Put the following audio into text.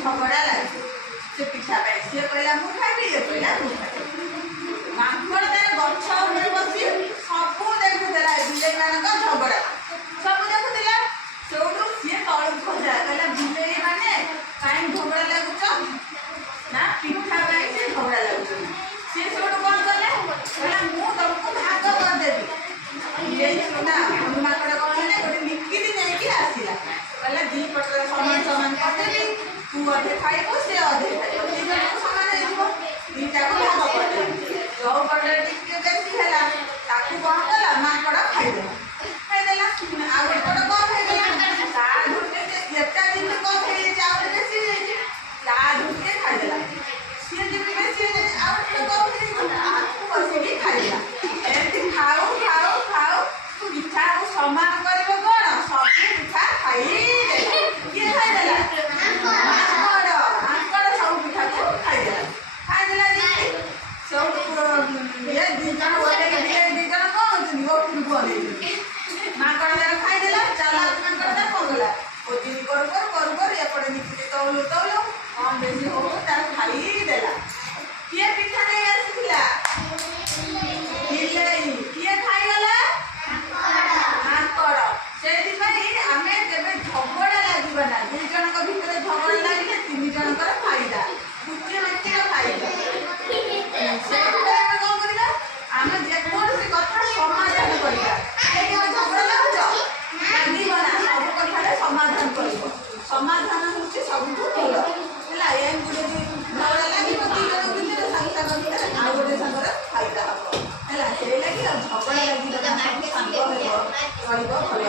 झगड़ा लगे से पिठा पाई सी कहला मु खाइबी ये कहला मु खाइबी मांकड़ तार गछ ऊपर बसी सब देखुला बिले मानक झगड़ा सब देखुला सेठू सी तलू खोजा कहला बिले माने कहीं झगड़ा लगुच ना पिठा पाई से झगड़ा लगुच सी सेठू कौन कले कहला मु तुमको भाग कर देबी ये ना मांकड़ कहले गोटे निकिति नहीं कि आसीला कहला दी पटर समान समान कर देबी तू अधे खाइबो से अधे खाइबो तीन जन समान हेबो दीटा को भाग कर देबी जो पटर टिके बेसी हैला ताकू कोन कला मांकड़ खाइदेला आ गोटे पट कम हेगला ता धुटे एटा दिन कम हे चावल बेसी हे ता धुटे खाइदेला से दिन बेसी हे आ गोटे कम हे आकू बसी भी खाइदेला एति खाओ खाओ खाओ तू मिठा को समान करबो कोन सब मिठा खाई दे के खाइदेला आंकड़ सब मिठा को खाइदेला दी सब ये दी जन ओले दी जन कोन दी वो पुरबो दे मांकड़ जन खाइदेला चला मांकड़ ता कोगला ओ दिन कर एपड़े निकले तौलो तौलो कम बेसी हो ता खाई देला के पिठा नहीं आसीला बिलेई के खाइगला मांकड़ सेति पई आमे केबे झगड़ा लागिबा ना दुई जन को भितरे झगड़ा लागिले तीन जन कर फायदा कुचे व्यक्ति का फायदा सेति पई आमे कोन करिबा आमे जे कोनसी कथा समाधान करिबा एई झगड़ा लागुछ लागिबा ना सब कथा समाधान करिबो समाधान होछि सबठु ଭଲ ହେଲା एम गुडे झगड़ा लागिबो ती जन भितरे संसा भितरे आ गोटे संगर फायदा हबो ହେଲା से लागि झगड़ा लागि संग हेबो करिबो ଭଲ